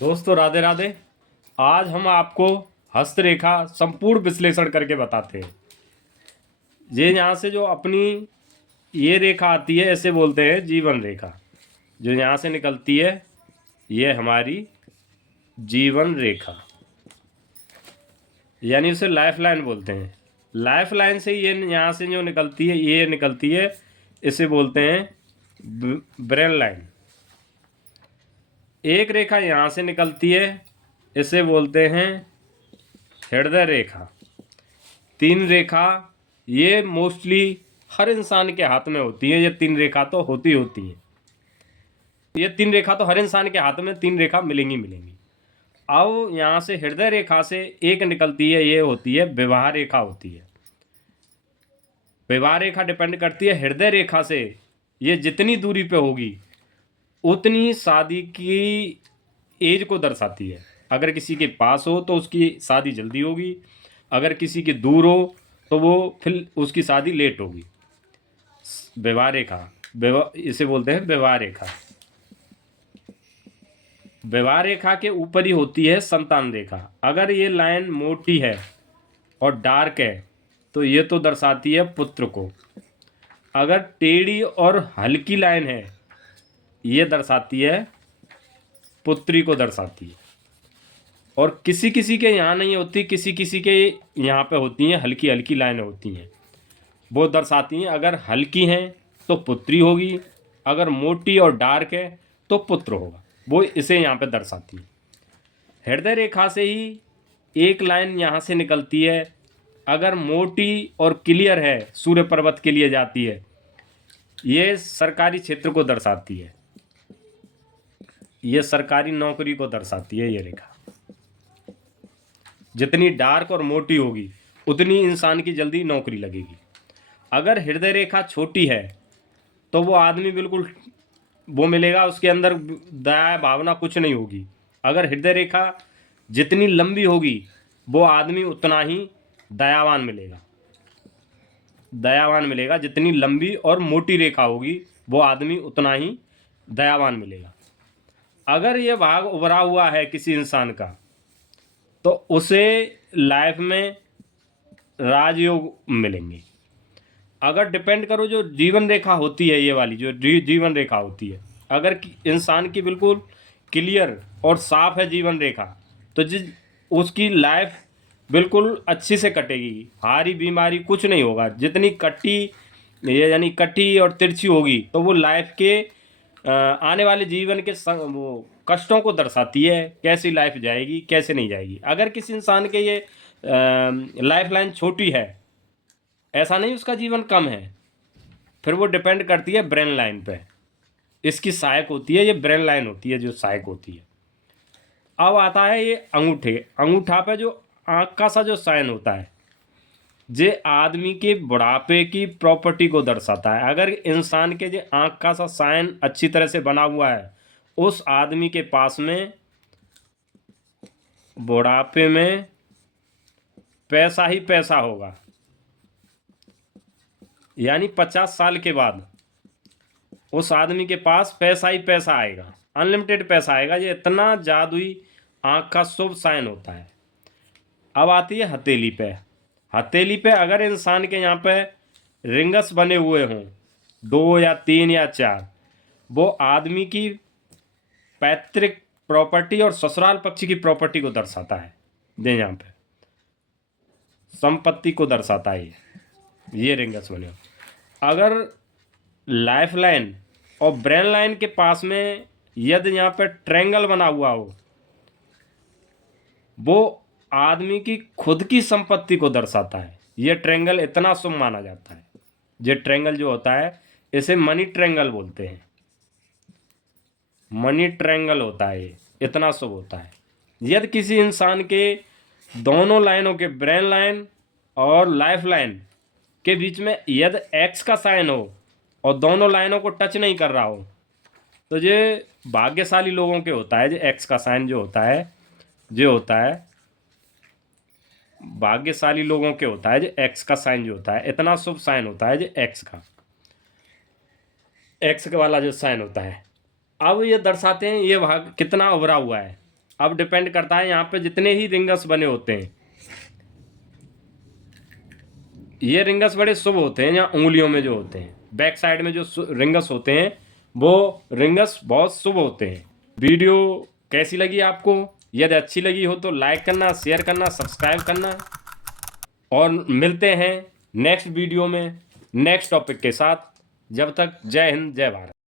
दोस्तों राधे राधे। आज हम आपको हस्तरेखा संपूर्ण विश्लेषण करके बताते हैं। ये यहाँ से जो अपनी ये रेखा आती है ऐसे बोलते हैं जीवन रेखा। जो यहाँ से निकलती है ये हमारी जीवन रेखा, यानी उसे लाइफ लाइन बोलते हैं। लाइफ लाइन से ये यहाँ से जो निकलती है ये निकलती है, इसे बोलते हैं ब्रेन लाइन। एक रेखा यहाँ से निकलती है, इसे बोलते हैं हृदय रेखा। तीन रेखा ये मोस्टली हर इंसान के हाथ में होती है। ये तीन रेखा तो होती है। ये तीन रेखा तो हर इंसान के हाथ में तीन रेखा मिलेंगी। अब यहाँ से हृदय रेखा से एक निकलती है, ये होती है विवाह रेखा होती है। विवाह रेखा डिपेंड करती है हृदय रेखा से। ये जितनी दूरी पे होगी उतनी शादी की एज को दर्शाती है। अगर किसी के पास हो तो उसकी शादी जल्दी होगी, अगर किसी के दूर हो तो वो फिर उसकी शादी लेट होगी। विवाह रेखा, इसे बोलते हैं विवाह रेखा। विवाह रेखा के ऊपर ही होती है संतान रेखा। अगर ये लाइन मोटी है और डार्क है तो ये तो दर्शाती है पुत्र को। अगर टेढ़ी और हल्की लाइन है ये दर्शाती है पुत्री को दर्शाती है। और किसी किसी के यहाँ नहीं होती, किसी किसी के यहाँ पे होती हैं, हल्की हल्की लाइनें होती हैं, वो दर्शाती हैं। अगर हल्की हैं तो पुत्री होगी, अगर मोटी और डार्क है तो पुत्र होगा। वो इसे यहाँ पे दर्शाती है। हृदय रेखा से ही एक लाइन यहाँ से निकलती है। अगर मोटी और क्लियर है, सूर्य पर्वत के लिए जाती है, ये सरकारी क्षेत्र को दर्शाती है, ये सरकारी नौकरी को दर्शाती है। ये रेखा जितनी डार्क और मोटी होगी उतनी इंसान की जल्दी नौकरी लगेगी। अगर हृदय रेखा छोटी है तो वो आदमी बिल्कुल वो मिलेगा, उसके अंदर दया भावना कुछ नहीं होगी। अगर हृदय रेखा जितनी लंबी होगी वो आदमी उतना ही दयावान मिलेगा। जितनी लंबी और मोटी रेखा होगी वो आदमी उतना ही दयावान मिलेगा। अगर ये भाग उभरा हुआ है किसी इंसान का तो उसे लाइफ में राजयोग मिलेंगे। अगर डिपेंड करो जो जीवन रेखा होती है, ये वाली जो जीवन रेखा होती है, अगर इंसान की बिल्कुल क्लियर और साफ है जीवन रेखा तो उसकी लाइफ बिल्कुल अच्छी से कटेगी, हारी बीमारी कुछ नहीं होगा। जितनी कट्टी ये यानी कट्टी और तिरछी होगी तो वो लाइफ के आने वाले जीवन के वो कष्टों को दर्शाती है, कैसी लाइफ जाएगी कैसे नहीं जाएगी। अगर किसी इंसान के ये लाइफ लाइन छोटी है, ऐसा नहीं उसका जीवन कम है, फिर वो डिपेंड करती है ब्रेन लाइन पे। इसकी सहायक होती है, ये ब्रेन लाइन होती है जो सहायक होती है। अब आता है ये अंगूठा पे जो आँख का सा जो साइन होता है, जे आदमी के बुढ़ापे की प्रॉपर्टी को दर्शाता है। अगर इंसान के जो आँख का सा साइन अच्छी तरह से बना हुआ है, उस आदमी के पास में बुढ़ापे में पैसा ही पैसा होगा। यानी 50 साल के बाद उस आदमी के पास पैसा ही पैसा आएगा, अनलिमिटेड पैसा आएगा। ये इतना जादुई आँख का शुभ साइन होता है। अब आती है हथेली पे। हथेली पे अगर इंसान के यहाँ पे रिंगस बने हुए हों, 2 या 3 या 4, वो आदमी की पैतृक प्रॉपर्टी और ससुराल पक्ष की प्रॉपर्टी को दर्शाता है। दे यहाँ पे संपत्ति को दर्शाता है ये रिंगस बने हो। अगर लाइफ लाइन और ब्रेन लाइन के पास में यदि यहाँ पे ट्रायंगल बना हुआ हो, वो आदमी की खुद की संपत्ति को दर्शाता है। ये ट्रायंगल इतना शुभ माना जाता है। ये ट्रायंगल जो होता है इसे मनी ट्रायंगल बोलते हैं। मनी ट्रायंगल होता है, ये इतना शुभ होता है। यदि किसी इंसान के दोनों लाइनों के ब्रेन लाइन और लाइफ लाइन के बीच में यदि एक्स का साइन हो और दोनों लाइनों को टच नहीं कर रहा हो तो ये भाग्यशाली लोगों के होता है। जो एक्स का साइन जो होता है भाग्यशाली लोगों के होता है। जो एक्स का साइन जो होता है इतना शुभ साइन होता है, जो एक्स का वाला जो साइन होता है। अब ये दर्शाते हैं ये भाग कितना उभरा हुआ है। अब डिपेंड करता है यहाँ पे जितने ही रिंगस बने होते हैं, ये रिंगस बड़े शुभ होते हैं, यहाँ उंगलियों में जो होते हैं, बैक साइड में जो रिंगस होते हैं वो रिंगस बहुत शुभ होते हैं। वीडियो कैसी लगी आपको? यदि अच्छी लगी हो तो लाइक करना, शेयर करना, सब्सक्राइब करना, और मिलते हैं नेक्स्ट वीडियो में नेक्स्ट टॉपिक के साथ। जब तक जय हिंद, जय भारत।